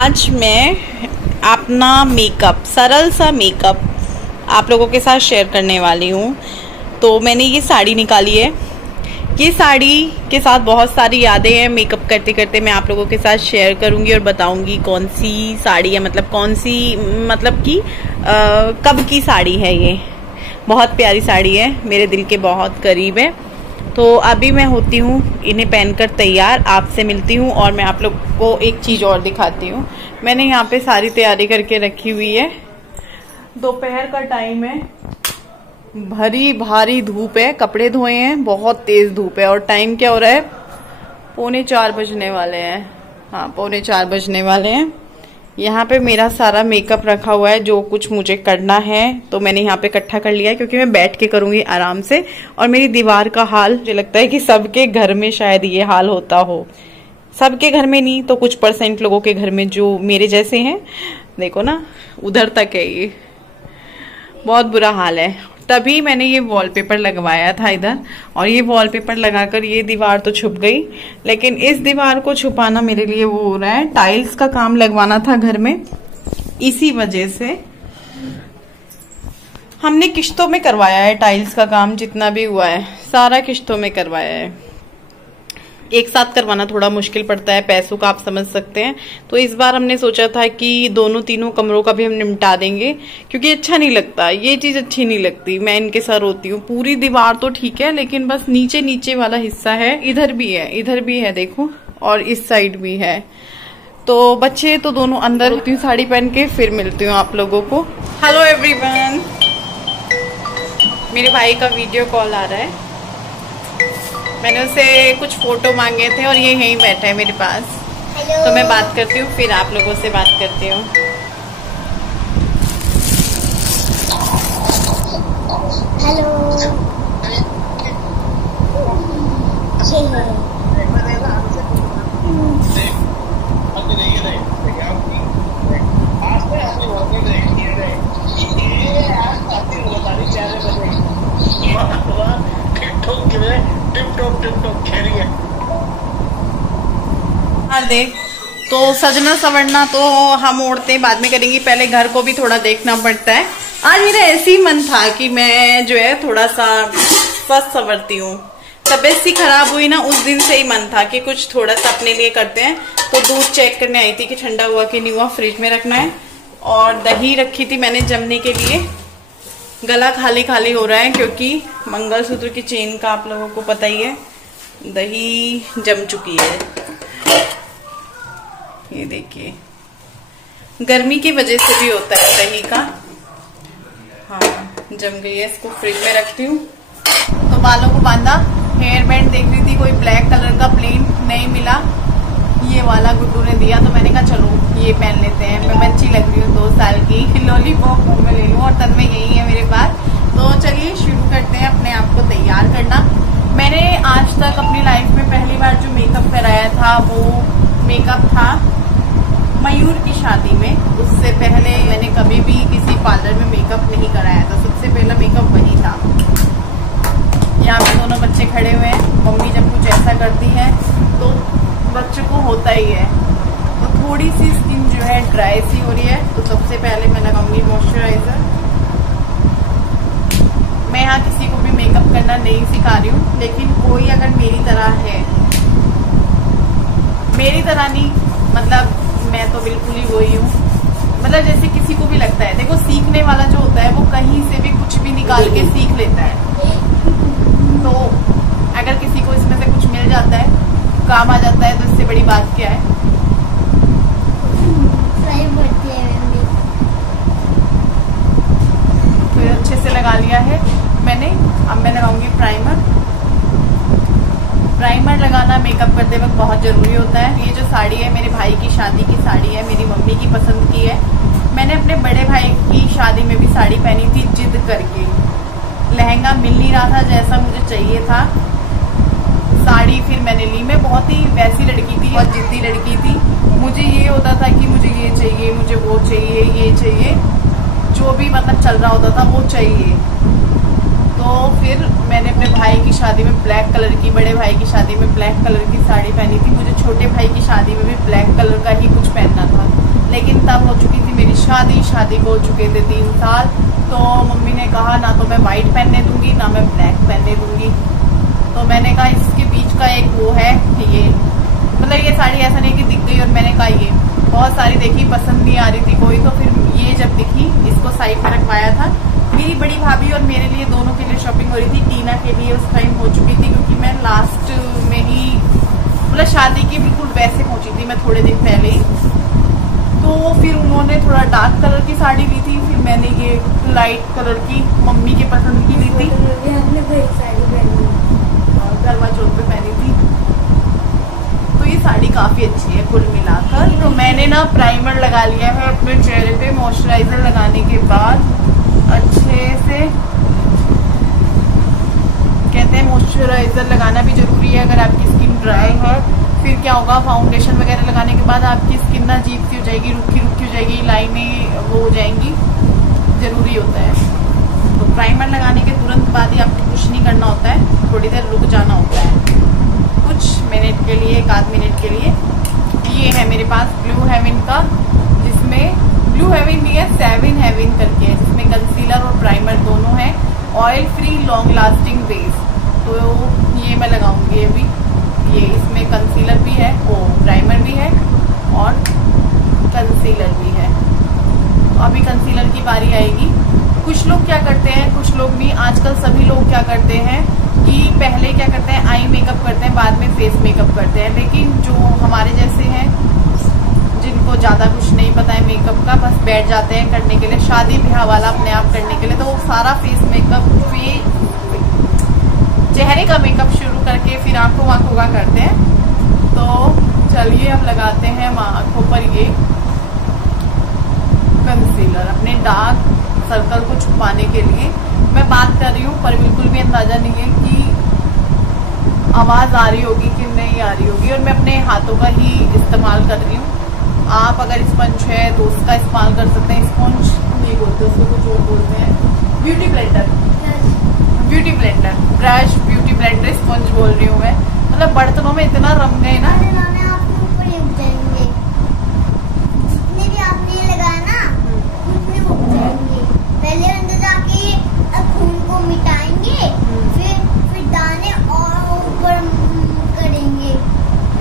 आज मैं अपना मेकअप, सरल सा मेकअप आप लोगों के साथ शेयर करने वाली हूँ। तो मैंने ये साड़ी निकाली है। ये साड़ी के साथ बहुत सारी यादें हैं। मेकअप करते करते मैं आप लोगों के साथ शेयर करूँगी और बताऊँगी कौन सी साड़ी है, मतलब कौन सी, मतलब कि कब की साड़ी है। ये बहुत प्यारी साड़ी है, मेरे दिल के बहुत करीब है। तो अभी मैं होती हूँ इन्हें पहनकर तैयार, आपसे मिलती हूँ और मैं आप लोग को एक चीज़ और दिखाती हूँ। मैंने यहाँ पे सारी तैयारी करके रखी हुई है। दोपहर का टाइम है, भरी भारी धूप है, कपड़े धोए हैं, बहुत तेज धूप है और टाइम क्या हो रहा है, 3:45 बजने वाले हैं। हाँ, 3:45 बजने वाले हैं। यहाँ पे मेरा सारा मेकअप रखा हुआ है, जो कुछ मुझे करना है तो मैंने यहाँ पे इकट्ठा कर लिया है, क्योंकि मैं बैठ के करूंगी आराम से। और मेरी दीवार का हाल मुझे लगता है कि सबके घर में शायद ये हाल होता हो, सबके घर में नहीं तो कुछ % लोगों के घर में जो मेरे जैसे हैं। देखो ना, उधर तक है, ये बहुत बुरा हाल है। तभी मैंने ये वॉलपेपर लगवाया था इधर, और ये वॉलपेपर लगाकर ये दीवार तो छुप गई, लेकिन इस दीवार को छुपाना मेरे लिए वो हो रहा है। टाइल्स का काम लगवाना था घर में, इसी वजह से हमने किश्तों में करवाया है। टाइल्स का काम जितना भी हुआ है सारा किश्तों में करवाया है। एक साथ करवाना थोड़ा मुश्किल पड़ता है, पैसों का आप समझ सकते हैं। तो इस बार हमने सोचा था कि दोनों तीनों कमरों का भी हम निपटा देंगे, क्योंकि अच्छा नहीं लगता, ये चीज अच्छी नहीं लगती। मैं इनके साथ रोती हूँ। पूरी दीवार तो ठीक है, लेकिन बस नीचे नीचे वाला हिस्सा है, इधर भी है देखो, और इस साइड भी है। तो बच्चे तो दोनों अंदर होती हूँ साड़ी पहन के, फिर मिलती हूँ आप लोगों को। हेलो एवरीवन, मेरे भाई का वीडियो कॉल आ रहा है। मैंने उसे कुछ फोटो मांगे थे और ये यहीं बैठा है मेरे पास। तो मैं बात करती हूँ, फिर आप लोगों से बात करती हूँ। देख, तो सजना संवरना तो हम औरतें बाद में करेंगी, पहले घर को भी थोड़ा देखना पड़ता है। आज मेरा ऐसे ही मन था कि मैं जो है थोड़ा सा स्वस्थ संवरती हूँ। तबीयत सी खराब हुई ना, उस दिन से ही मन था कि कुछ थोड़ा सा अपने लिए करते हैं। तो दूध चेक करने आई थी कि ठंडा हुआ कि नहीं हुआ, फ्रिज में रखना है। और दही रखी थी मैंने जमने के लिए। गला खाली खाली हो रहा है, क्योंकि मंगलसूत्र की चेन का आप लोगों को पता ही है, दही जम चुकी है। ये देखिए, गर्मी की वजह से भी होता है दही का। हाँ, जम गई है, इसको फ्रिज में रखती हूँ। तो बालों को बांधा, हेयर बैंड देख रही थी, कोई ब्लैक कलर का प्लेन नहीं मिला, ये वाला गुड्डू ने दिया। तो मैंने कहा चलो ये पहन लेते हैं। मैं बच्ची लग रही हूँ, 2 साल की। लॉलीपॉप मुंह में ले लूँ, और तन में यही है मेरे पास। तो चलिए शुरू करते हैं अपने आप को तैयार करना। मैंने आज तक अपनी लाइफ में पहली बार जो मेकअप कराया था, वो मेकअप था मयूर की शादी में। उससे पहले मैंने कभी भी किसी पार्लर में मेकअप नहीं कराया था। सबसे पहला मेकअप वही था। यहाँ पे दोनों बच्चे खड़े हुए हैं। मम्मी जब कुछ ऐसा करती है तो बच्चों को होता ही है। तो थोड़ी सी स्किन जो है ड्राई सी हो रही है, तो सबसे पहले मैं लगाऊंगी मॉइस्चराइजर। मैं यहाँ किसी को भी मेकअप करना नहीं सिखा रही हूँ, लेकिन कोई अगर मेरी तरह है, मेरी तरह नहीं मतलब मैं तो बिल्कुल ही वही हूँ, मतलब जैसे किसी को भी लगता है, देखो सीखने वाला जो होता है वो कहीं से भी कुछ भी निकाल के सीख लेता है। तो अगर किसी को इसमें से कुछ मिल जाता है, काम आ जाता है, तो इससे बड़ी बात क्या है। तो अच्छे से लगा लिया है मैंने। अब मैं लगाऊंगी प्राइमर। प्राइमर लगाना मेकअप करते वक्त बहुत जरूरी होता है। ये जो साड़ी है मेरे भाई की शादी की साड़ी है, मेरी मम्मी की पसंद की है। मैंने अपने बड़े भाई की शादी में भी साड़ी पहनी थी जिद करके। लहंगा मिल नहीं रहा था जैसा मुझे चाहिए था। साड़ी फिर मैंने ली। मैं बहुत ही वैसी लड़की थी, बहुत जिद्दी लड़की थी। मुझे ये होता था कि मुझे ये चाहिए, मुझे वो चाहिए, ये चाहिए, जो भी मतलब चल रहा होता था वो चाहिए। तो फिर मैंने अपने भाई की शादी में ब्लैक कलर की, बड़े भाई की शादी में ब्लैक कलर की साड़ी पहनी थी। मुझे छोटे भाई की शादी में भी ब्लैक कलर का ही कुछ पहनना था। शादी को हो चुके थे 3 साल। तो मम्मी ने कहा ना तो मैं वाइट पहनने दूंगी ना मैं ब्लैक पहनने दूंगी। तो मैंने कहा इसके बीच का एक वो है ये, मतलब ये साड़ी ऐसा नहीं कि दिख गई और मैंने कहा ये, बहुत सारी देखी पसंद नहीं आ रही थी कोई, तो फिर ये जब दिखी इसको साइड में रखवाया था। मेरी बड़ी भाभी और मेरे लिए दोनों के लिए शॉपिंग हो रही थी। टीना के लिए उस टाइम हो चुकी थी क्योंकि मैं लास्ट में ही मतलब शादी की बिल्कुल वैसे पहुंची थी मैं थोड़े दिन पहले ही। तो फिर उन्होंने थोड़ा डार्क कलर की साड़ी ली थी, फिर मैंने ये लाइट कलर की मम्मी के पसंद की ली थी, करवा चौथ पे पहनी थी। तो ये साड़ी काफी अच्छी है कुल मिलाकर। तो मैंने ना प्राइमर लगा लिया है अपने चेहरे पे। मॉइस्चराइजर लगाने के बाद अच्छे से, कहते हैं मॉइस्चराइजर लगाना भी जरूरी है अगर आपकी स्किन ड्राई है। फिर क्या होगा, फाउंडेशन वगैरह लगाने के बाद आपकी स्किन ना अजीब सी हो जाएगी, रुखी रुखी हो जाएगी, लाइनें वो हो जाएंगी, जरूरी होता है। तो प्राइमर लगाने के तुरंत बाद ही आपको कुछ नहीं करना होता है, थोड़ी देर रुक जाना होता है कुछ मिनट के लिए, 1 आध मिनट के लिए। ये है मेरे पास ब्लू हेवन का, जिसमें ब्लू हेवन भी है 7 हेवन करके है, जिसमें कंसीलर और प्राइमर दोनों है। Oil free long lasting base, तो ये मैं लगाऊंगी अभी। ये इसमें कंसीलर भी है, वो प्राइमर भी है और कंसीलर भी है। तो अभी कंसीलर की बारी आएगी। कुछ लोग क्या करते हैं, कुछ लोग भी, आजकल सभी लोग क्या करते हैं कि पहले क्या करते हैं आई मेकअप करते हैं, बाद में फेस मेकअप करते हैं। लेकिन जो हमारे जैसे हैं जिनको ज़्यादा कुछ नहीं पता है मेकअप का, बस बैठ जाते हैं करने के लिए, शादी ब्याह वाला अपने आप करने के लिए, तो वो सारा फेस मेकअप, चेहरे का मेकअप शुरू करके फिर आंखों वाँखों का करते हैं। तो चलिए अब लगाते हैं आंखों पर ये कंसीलर अपने डार्क सर्कल को छुपाने के लिए। मैं बात कर रही हूँ पर बिल्कुल भी अंदाजा नहीं है कि आवाज़ आ रही होगी कि नहीं आ रही होगी, और मैं अपने हाथों का ही इस्तेमाल कर रही हूँ। आप अगर स्पंज है तो उसका इस्तेमाल कर सकते हैं। स्पंज नहीं बोलते उसको, कुछ और बोलते हैं, beauty blender, beauty blender, brush, beauty blender, sponge बोल रही हूँ मैं। मतलब बर्तनों में इतना रम गए ना, पहले अंदर जाके खून को मिटाएंगे, फिर दाने और ऊपर करेंगे।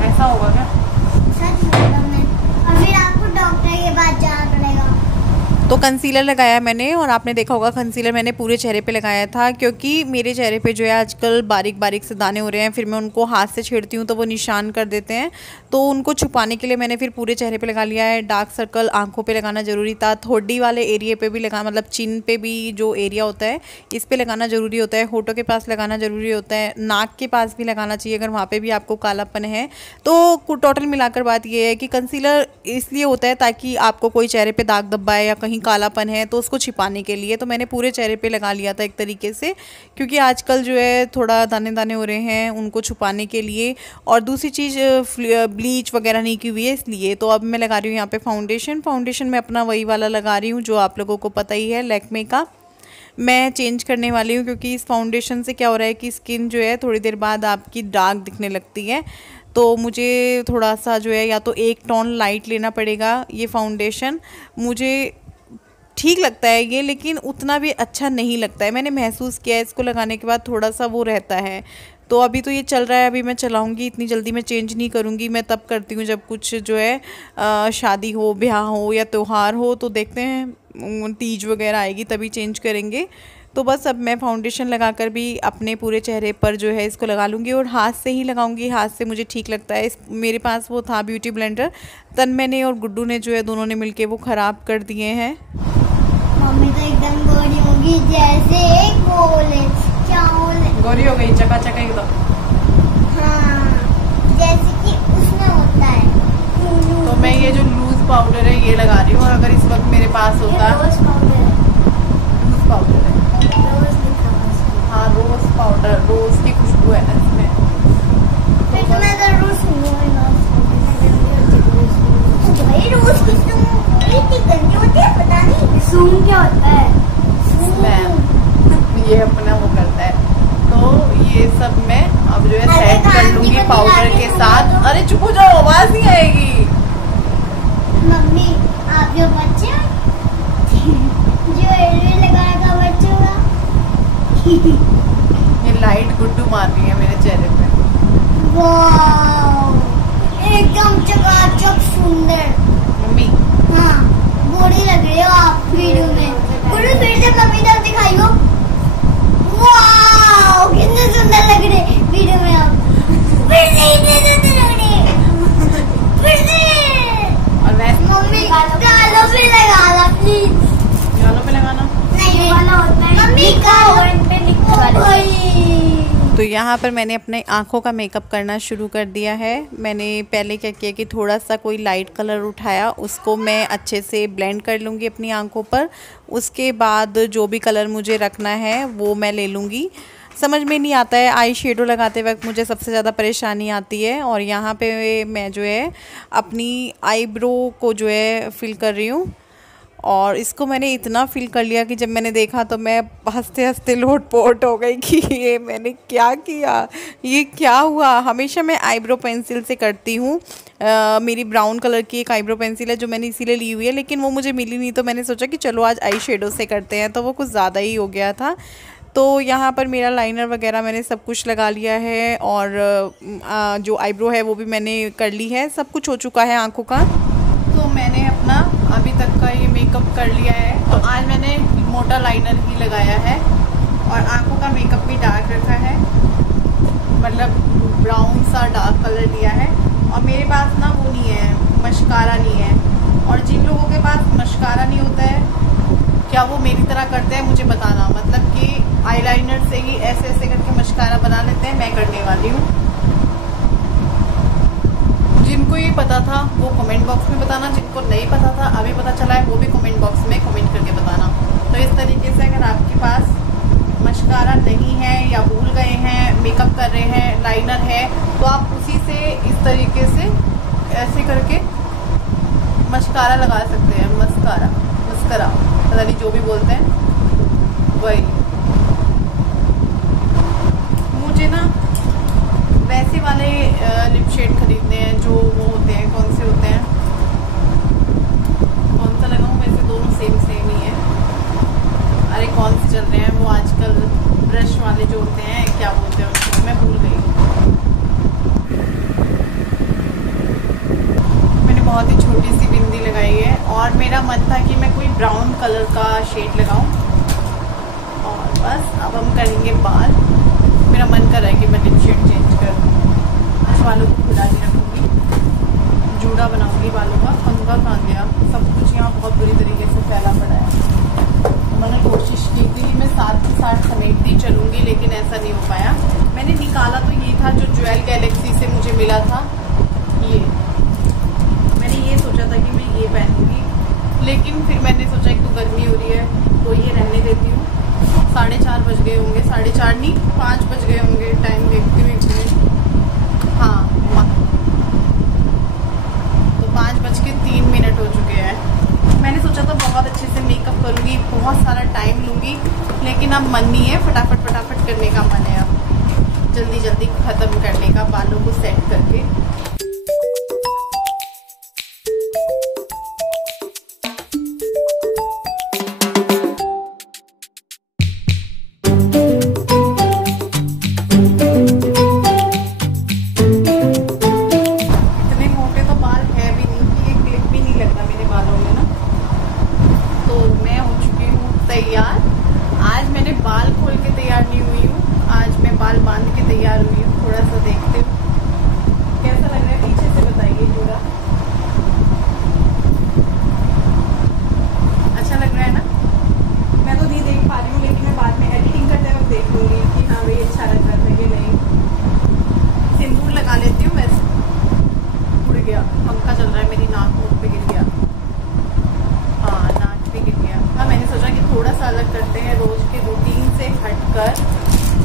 ऐसा होगा क्या? सच बोला मैं। और फिर आपको डॉक्टर के पास जाना पड़ेगा। तो कंसीलर लगाया मैंने, और आपने देखा होगा कंसीलर मैंने पूरे चेहरे पे लगाया था, क्योंकि मेरे चेहरे पे जो है आजकल बारीक बारीक से दाने हो रहे हैं। फिर मैं उनको हाथ से छेड़ती हूँ तो वो निशान कर देते हैं, तो उनको छुपाने के लिए मैंने फिर पूरे चेहरे पे लगा लिया है। डार्क सर्कल आंखों पे लगाना ज़रूरी था, थोड़ी वाले एरिया पे भी लगा, मतलब चिन पे भी जो एरिया होता है इस पे लगाना ज़रूरी होता है, होठों के पास लगाना ज़रूरी होता है, नाक के पास भी लगाना चाहिए अगर वहाँ पर भी आपको कालापन है। तो टोटल मिलाकर बात ये है कि कंसीलर इसलिए होता है ताकि आपको कोई चेहरे पर दाग धब्बा है या कहीं कालापन है तो उसको छिपाने के लिए। तो मैंने पूरे चेहरे पे लगा लिया था एक तरीके से, क्योंकि आजकल जो है थोड़ा दाने दाने हो रहे हैं, उनको छुपाने के लिए। और दूसरी चीज़ ब्लीच वगैरह नहीं की हुई है इसलिए। तो अब मैं लगा रही हूँ यहाँ पे फाउंडेशन मैं अपना वही वाला लगा रही हूँ जो आप लोगों को पता ही है, लैक्मे का। मैं चेंज करने वाली हूँ क्योंकि इस फाउंडेशन से क्या हो रहा है कि स्किन जो है थोड़ी देर बाद आपकी डार्क दिखने लगती है। तो मुझे थोड़ा सा जो है या तो एक टोन लाइट लेना पड़ेगा। ये फाउंडेशन मुझे ठीक लगता है ये, लेकिन उतना भी अच्छा नहीं लगता है। मैंने महसूस किया है इसको लगाने के बाद थोड़ा सा वो रहता है। तो अभी तो ये चल रहा है, अभी मैं चलाऊंगी, इतनी जल्दी मैं चेंज नहीं करूंगी। मैं तब करती हूँ जब कुछ जो है शादी हो, ब्याह हो या त्यौहार हो, तो देखते हैं तीज वगैरह आएगी तभी चेंज करेंगे। तो बस अब मैं फाउंडेशन लगाकर भी अपने पूरे चेहरे पर जो है इसको लगा लूँगी, और हाथ से ही लगाऊंगी, हाथ से मुझे ठीक लगता है। मेरे पास वो था ब्यूटी ब्लेंडर, तन्मय ने और गुड्डू ने जो है दोनों ने मिलके वो ख़राब कर दिए हैं। मम्मी तो एकदम गोरी होगी जैसे गोरी हो गई चकाचक एकदम। हाँ, जैसे कि उसमें होता है। तो मैं ये जो लूज पाउडर है ये लगा रही हूँ, और अगर इस वक्त मेरे पास होता रोज पाउडर है, हाँ रोज पाउडर, रोज की खुशबू है ना इसमें। फिर तो मैं अगर रोज इतनी गंदी होती है, पता नहीं सूंघ क्या होता है। ये अपना वो करता है। तो ये सब मैं अब जो है सेट कर लूंगी पाउडर के साथ। अरे चुप हो जाओ, आवाज नहीं आएगी। मम्मी आप जो बच्चे ये लाइट गुड्डू मार रही है मेरे चेहरे पे। वाव, एकदम चकाचक सुंदर। मम्मी हाँ, बॉडी लग रही हो आप वीडियो में। गुड्डू फिर से मम्मी तक दिखाइयो। वाव, कितने सुंदर लग रहे वीडियो में आप। फिर से इतने सुंदर लग रहे। फिर से। और वैसे मम्मी गालों पे लगाना प्लीज। गालों पे लगाना नहीं वाला होता है मम्मी गालों पे तो यहाँ पर मैंने अपने आँखों का मेकअप करना शुरू कर दिया है। मैंने पहले क्या किया कि थोड़ा सा कोई लाइट कलर उठाया, उसको मैं अच्छे से ब्लेंड कर लूँगी अपनी आँखों पर। उसके बाद जो भी कलर मुझे रखना है वो मैं ले लूँगी। समझ में नहीं आता है, आई शेडो लगाते वक्त मुझे सबसे ज़्यादा परेशानी आती है। और यहाँ पे मैं जो है अपनी आईब्रो को जो है फिल कर रही हूँ। और इसको मैंने इतना फील कर लिया कि जब मैंने देखा तो मैं हंसते हंसते लोटपोट हो गई कि ये मैंने क्या किया, ये क्या हुआ। हमेशा मैं आईब्रो पेंसिल से करती हूँ। मेरी ब्राउन कलर की एक आईब्रो पेंसिल है जो मैंने इसीलिए ली हुई है, लेकिन वो मुझे मिली नहीं, तो मैंने सोचा कि चलो आज आई शेडो से करते हैं, तो वो कुछ ज़्यादा ही हो गया था। तो यहाँ पर मेरा लाइनर वगैरह मैंने सब कुछ लगा लिया है और जो आईब्रो है वो भी मैंने कर ली है, सब कुछ हो चुका है आँखों का। तो मैंने अपना अभी तक का ये मेकअप कर लिया है। तो आज मैंने मोटा लाइनर ही लगाया है और आँखों का मेकअप भी डार्क रखा है, मतलब ब्राउन सा डार्क कलर लिया है। और मेरे पास ना वो नहीं है, मस्कारा नहीं है। और जिन लोगों के पास मस्कारा नहीं होता है, क्या वो मेरी तरह करते हैं मुझे बताना, मतलब कि आईलाइनर से ही ऐसे ऐसे करके मस्कारा बना लेते हैं। मैं करने वाली हूँ। जिनको ये पता था वो कमेंट बॉक्स में बताना, जिनको नहीं पता था अभी पता चला है वो भी कमेंट बॉक्स में कमेंट करके बताना। तो इस तरीके से अगर आपके पास मस्कारा नहीं है या भूल गए हैं, मेकअप कर रहे हैं, लाइनर है, तो आप उसी से इस तरीके से ऐसे करके मस्कारा लगा सकते हैं। मस्कारा पता नहीं जो भी बोलते हैं वही। मुझे ना वैसे वाले लिप शेड खरीदने हैं जो वो होते हैं, कौन से होते हैं, कौन सा लगाऊं, वैसे दोनों सेम ही है। अरे कौन से चल रहे हैं वो आजकल, ब्रश वाले जो होते हैं, क्या बोलते हैं उसको, मैं भूल गई। मैंने बहुत ही छोटी सी बिंदी लगाई है और मेरा मन था कि मैं कोई ब्राउन कलर का शेड लगाऊं। और बस अब हम करेंगे बाल। मेरा मन कर रहा है कि मैं लिप शेड चेंज कर दूँ। आज बालों को खुला नहीं रखूँगी, जूड़ा बनाऊँगी बालों का। पंखा कहाँ गया, सब कुछ यहाँ बहुत बुरी तरीके से फैला पड़ा है। मैंने कोशिश की थी कि मैं साथ ही साथ समेटती चलूँगी, लेकिन ऐसा नहीं हो पाया। मैंने निकाला तो ये था जो ज्वेल गैलेक्सी से मुझे मिला था, ये मैंने ये सोचा था कि मैं ये पहनूँगी, लेकिन फिर मैंने सोचा कि तो गर्मी हो रही है तो ये रहने देती हूँ। 4:30 बज गए होंगे, 4:30 नहीं 5 बज गए होंगे, टाइम देखती हूँ एक मिनट। हाँ, तो 5:03 हो चुके हैं। मैंने सोचा था बहुत अच्छे से मेकअप करूँगी, बहुत सारा टाइम लूँगी, लेकिन अब मन नहीं है। फटाफट करने का मन है, अब जल्दी ख़त्म करने का, बालों को सेट करके। आज मैंने बाल खोल के तैयार नहीं हुई हूँ, आज मैं बाल बांध के तैयार हुई हूँ। थोड़ा सा देखते हूँ कैसा लग रहा है, पीछे से बताइए जूड़ा। अच्छा लग रहा है ना? मैं तो नहीं देख पा रही हूँ, लेकिन मैं बाद में एडिटिंग करते वक्त देख लूँगी कि हाँ भाई अच्छा लग रहा था कि नहीं। सिंदूर लगा लेती हूँ। वैसे उड़ गया, पंखा चल रहा है, मेरी नाक मुँह पे गिर गया। हाँ, नाक पे गिर गया। हाँ, मैंने सोचा कि थोड़ा सा अलग करते हैं, रोज के रूटीन से हटकर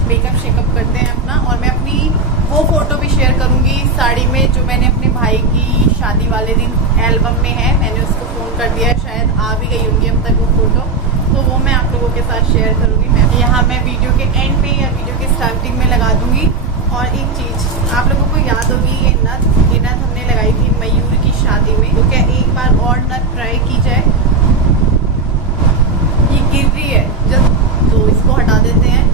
मेकअप शेकअप करते हैं अपना। और मैं अपनी वो फोटो भी शेयर करूंगी साड़ी में, जो मैंने अपने भाई की शादी वाले दिन एल्बम में है। मैंने उसको फ़ोन कर दिया है, शायद आ भी गई होंगी अब तक वो फोटो, तो वो मैं आप लोगों के साथ शेयर करूंगी। यहाँ मैं वीडियो के एंड पे या वीडियो के स्टार्टिंग में लगा दूंगी। और एक चीज़ आप लोगों को याद होगी, ये नथ हमने लगाई थी मयूर की शादी में, तो क्या एक बार और नथ ट्राई की जाए? गिर रही है जब, तो इसको हटा देते हैं।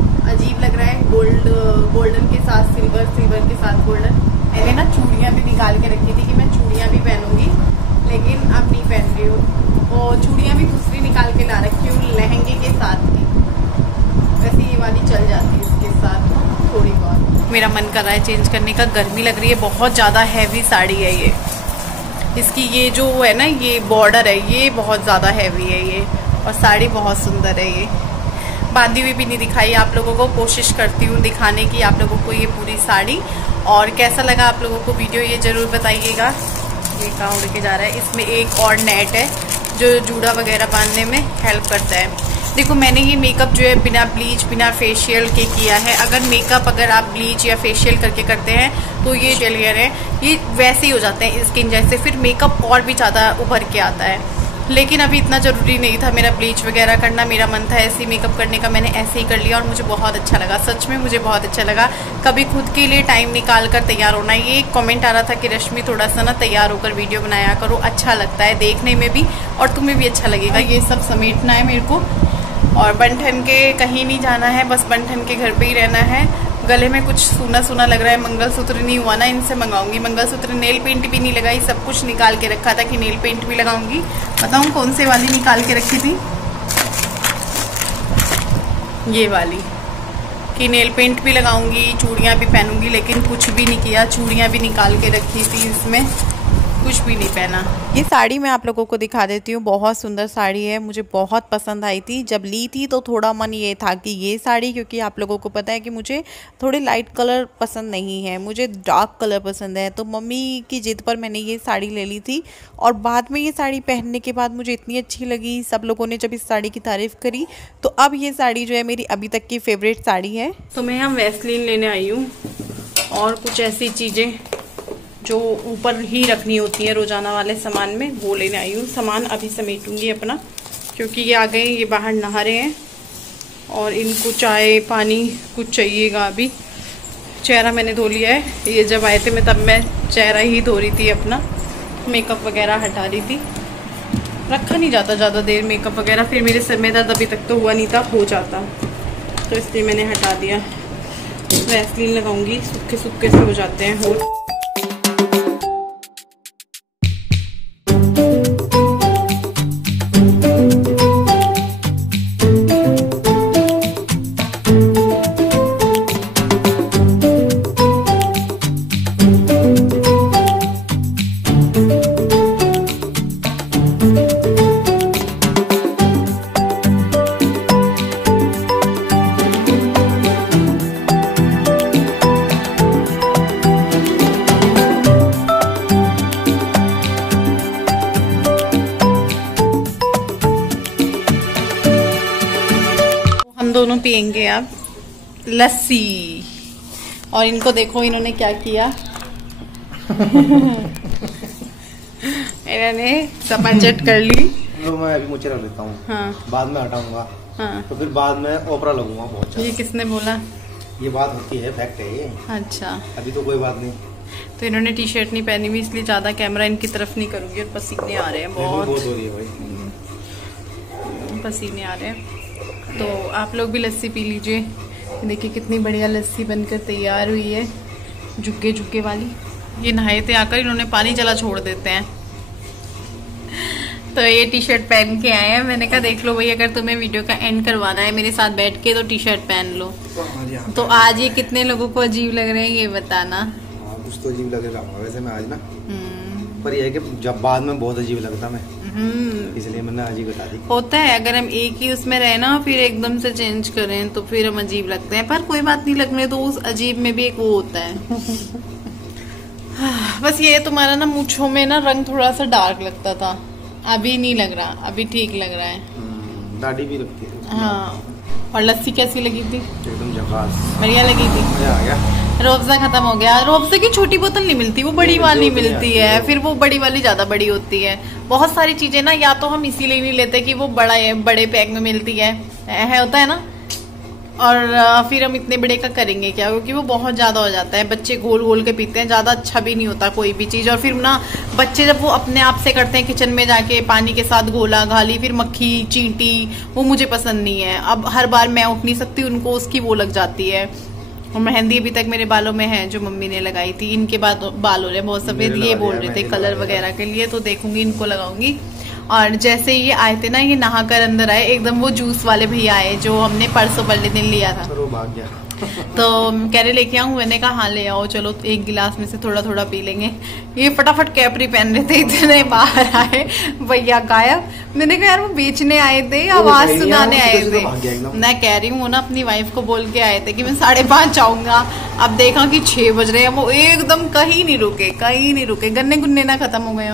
साथ गोल्डन। मैंने ना चूड़ियाँ भी निकाल के रखी थी कि मैं चूड़ियाँ भी पहनूंगी, लेकिन अब नहीं पहन रही हूँ। और चूड़ियाँ भी दूसरी निकाल के ला रखी हूँ लहंगे के साथ की। वैसे ये वाली चल जाती है इसके साथ थोड़ी बहुत। मेरा मन कर रहा है चेंज करने का, गर्मी लग रही है, बहुत ज़्यादा हैवी साड़ी है ये। इसकी ये जो है ना, ये बॉर्डर है, ये बहुत ज़्यादा हैवी है ये, और साड़ी बहुत सुंदर है ये। बांधी हुई भी नहीं दिखाई आप लोगों को, कोशिश करती हूँ दिखाने की आप लोगों को ये पूरी साड़ी। और कैसा लगा आप लोगों को वीडियो ये ज़रूर बताइएगा। ये कहाँ उड़ के जा रहा है। इसमें एक और नेट है जो जूड़ा वगैरह बांधने में हेल्प करता है। देखो मैंने ये मेकअप जो है बिना ब्लीच बिना फेशियल के किया है। अगर मेकअप अगर आप ब्लीच या फेशियल करके करते हैं तो ये हेयर है, ये वैसे ही हो जाते हैं स्किन जैसे, फिर मेकअप और भी ज़्यादा उभर के आता है। लेकिन अभी इतना ज़रूरी नहीं था मेरा ब्लीच वगैरह करना, मेरा मन था ऐसे ही मेकअप करने का, मैंने ऐसे ही कर लिया और मुझे बहुत अच्छा लगा। सच में मुझे बहुत अच्छा लगा। कभी खुद के लिए टाइम निकाल कर तैयार होना। ये एक कमेंट आ रहा था कि रश्मि थोड़ा सा ना तैयार होकर वीडियो बनाया करो, अच्छा लगता है देखने में भी और तुम्हें भी अच्छा लगेगा। ये सब समेटना है मेरे को और बन-ठन के कहीं नहीं जाना है, बस बन-ठन के घर पे ही रहना है। गले में कुछ सूना सूना लग रहा है, मंगलसूत्र नहीं हुआ ना, इनसे मंगाऊंगी मंगलसूत्र। नेल पेंट भी नहीं लगाई, सब कुछ निकाल के रखा था कि नेल पेंट भी लगाऊंगी। बताऊं कौन से वाली निकाल के रखी थी, ये वाली, कि नेल पेंट भी लगाऊंगी, चूड़ियां भी पहनूंगी, लेकिन कुछ भी नहीं किया। चूड़ियां भी निकाल के रखी थी, इसमें कुछ भी नहीं पहना। ये साड़ी मैं आप लोगों को दिखा देती हूँ, बहुत सुंदर साड़ी है, मुझे बहुत पसंद आई थी। जब ली थी तो थोड़ा मन ये था कि ये साड़ी, क्योंकि आप लोगों को पता है कि मुझे थोड़े लाइट कलर पसंद नहीं है, मुझे डार्क कलर पसंद है, तो मम्मी की जिद पर मैंने ये साड़ी ले ली थी। और बाद में ये साड़ी पहनने के बाद मुझे इतनी अच्छी लगी, सब लोगों ने जब इस साड़ी की तारीफ़ करी, तो अब ये साड़ी जो है मेरी अभी तक की फेवरेट साड़ी है। तो मैं यहाँ वैसलीन लेने आई हूँ और कुछ ऐसी चीज़ें जो ऊपर ही रखनी होती है रोजाना वाले सामान में, वो लेने आई हूँ। सामान अभी समेटूंगी अपना, क्योंकि ये आ गए, ये बाहर नहा रहे हैं और इनको चाय पानी कुछ चाहिएगा। अभी चेहरा मैंने धो लिया है, ये जब आए थे मैं तब मैं चेहरा ही धो रही थी, अपना मेकअप वगैरह हटा रही थी। रखा नहीं जाता ज़्यादा देर मेकअप वगैरह, फिर मेरे सर में दर्द अभी तक तो हुआ नहीं था, हो जाता, तो इसलिए मैंने हटा दिया। वैसलीन लगाऊंगी, सूखे सूखे से हो जाते हैं होठ। दोनों पियेंगे अब लस्सी। और इनको देखो इन्होंने क्या किया इन्होंने सपाचट कर ली। तो मैं अभी मुझे रख लेता हूँ, हाँ। बाद में हटाऊंगा, हाँ। तो फिर बाद में ओपरा लगूंगा बहुत। ये किसने बोला? ये बात होती है, फैक्ट है ये। अच्छा, अभी तो कोई बात नहीं। तो इन्होंने टी शर्ट नहीं पहनी हुई, इसलिए ज्यादा कैमरा इनकी तरफ नहीं करूंगी। और पसीने आ रहे हैं, बहुत हो रही है भाई, पसीने आ रहे हैं। तो आप लोग भी लस्सी पी लीजिए। देखिए कितनी बढ़िया लस्सी बनकर तैयार हुई है, झुग्गे झुग्गे वाली। ये नहाए थे आकर, इन्होंने पानी चला छोड़ देते हैं। तो ये टी शर्ट पहन के आए हैं। मैंने कहा देख लो भाई, अगर तुम्हें वीडियो का एंड करवाना है मेरे साथ बैठ के तो टी शर्ट पहन लो। तो आज ये कितने लोगों को अजीब लग रहे हैं ये बताना। कुछ तो अजीब लग रहा है वैसे मैं आज ना, पर यह है कि जब बाद में बहुत अजीब लगता मैं, इसलिए मैंने आज ही बता दी। होता है अगर हम एक ही उसमें रहे ना फिर एकदम से चेंज करें तो फिर हम अजीब लगते हैं, पर कोई बात नहीं, लगने तो उस अजीब में भी एक वो होता है। बस ये तुम्हारा ना मूंछों में ना रंग थोड़ा सा डार्क लगता था, अभी नहीं लग रहा, अभी ठीक लग रहा है। दाढ़ी भी लगती है। हाँ। और लस्सी कैसी लगी थी? एकदम झकास, बढ़िया लगी थी। मजा आ गया। रोअफ़ज़ा खत्म हो गया। रोअफ़ज़ा की छोटी बोतल नहीं मिलती, वो बड़ी वाली मिलती है, फिर वो बड़ी वाली ज्यादा बड़ी होती है। बहुत सारी चीजें ना या तो हम इसीलिए नहीं लेते कि वो बड़े पैक में मिलती है होता है ना, और फिर हम इतने बड़े का करेंगे क्या, क्योंकि वो बहुत ज्यादा हो जाता है। बच्चे घोल घोल के पीते हैं, ज्यादा अच्छा भी नहीं होता कोई भी चीज। और फिर ना बच्चे जब वो अपने आप से करते हैं किचन में जाके पानी के साथ घोला घाली, फिर मक्खी चींटी, वो मुझे पसंद नहीं है। अब हर बार मैं उठ नहीं सकती, उनको उसकी वो लग जाती है, और मेहंदी अभी तक मेरे बालों में है जो मम्मी ने लगाई थी। इनके बाल हो रहे बहुत सफेद, ये बोल रहे थे कलर वगैरह के लिए, तो देखूंगी इनको लगाऊंगी। और जैसे ये आए थे ना, ये नहाकर अंदर आए एकदम, वो जूस वाले भैया आए जो हमने परसों वाले दिन लिया था, भाग गया। तो कह रहे लेके आऊं, मैंने कहा हाँ ले आओ, चलो एक गिलास में से थोड़ा थोड़ा पी लेंगे। ये फटाफट कैपरी पहन रहे थे, इतने बाहर आए भैया गायब। मैंने कहा यार वो बेचने आए थे, आवाज सुनाने आए थे। मैं कह रही हूँ ना, अपनी वाइफ को बोल के आए थे कि मैं 5:30 आऊंगा, अब देखा कि 6 बज रहे हैं, वो एकदम कहीं नहीं रुके, गन्ने गुन्ने ना खत्म हो गए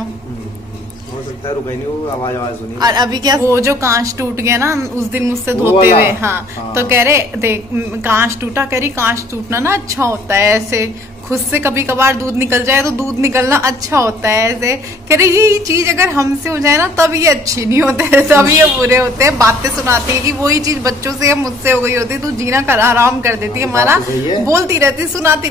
हो सकता है, रुका ही नहीं, वो आवाज सुनी। और अभी क्या, वो जो कांच टूट गया ना उस दिन मुझसे धोते हुए, हाँ, तो कह रहे देख कांच टूटा, कह रही कांच टूटना ना अच्छा होता है, ऐसे खुद से कभी कभार दूध निकल जाए तो दूध निकलना अच्छा होता है, ऐसे कह रहे ये चीज अगर हमसे हो जाए ना तब ये अच्छी नहीं होते है, तब ये बुरे होते हैं। बातें सुनाती है कि वही चीज बच्चों से मुझसे हो गई होती, तू जीना कर आराम कर देती है हमारा, बोलती रहती, सुनाती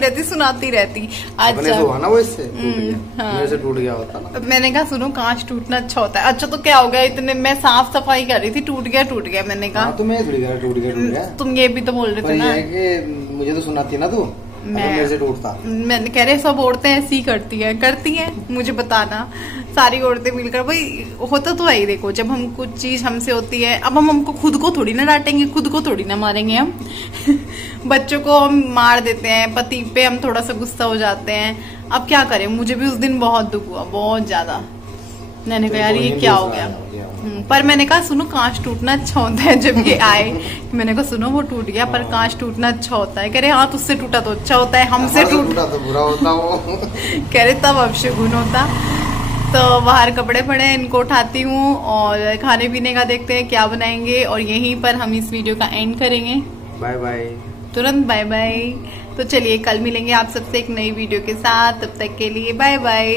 रहती। अच्छा वो इससे मेरे से टूट गया होता ना। मैंने कहा सुनो कांच टूटना अच्छा होता है। अच्छा तो क्या हो गया, इतने मैं साफ सफाई कर रही थी, टूट गया। मैंने कहा टूट गया, तुम ये भी तो बोल रहे थे ना, मुझे तो सुनाती ना तू, मेरे से टूटता। मैंने कह रहे सब औरतें ऐसी करती हैं, मुझे बताना सारी औरतें मिलकर, भाई होता तो है ही। देखो जब हम कुछ चीज हमसे होती है, अब हमको खुद को थोड़ी ना डांटेंगे, खुद को थोड़ी ना मारेंगे हम बच्चों को हम मार देते हैं, पति पे हम थोड़ा सा गुस्सा हो जाते हैं, अब क्या करें। मुझे भी उस दिन बहुत दुख हुआ, बहुत ज्यादा। मैंने कहा यार ये क्या हो गया, पर मैंने कहा सुनो कांच टूटना अच्छा होता है। जब ये आए मैंने कहा सुनो वो टूट गया पर कांच टूटना अच्छा होता है। कह रहे हाँ तुझसे टूटा तो अच्छा होता है, हमसे टूटा तो बुरा होता वो कह रहे तब अपशगुन होता। तो बाहर कपड़े पड़े हैं, इनको उठाती हूँ और खाने पीने का देखते हैं क्या बनाएंगे, और यहीं पर हम इस वीडियो का एंड करेंगे। बाय बाय, तुरंत बाय बाय। तो चलिए कल मिलेंगे आप सबसे एक नई वीडियो के साथ, तब तक के लिए बाय बाय।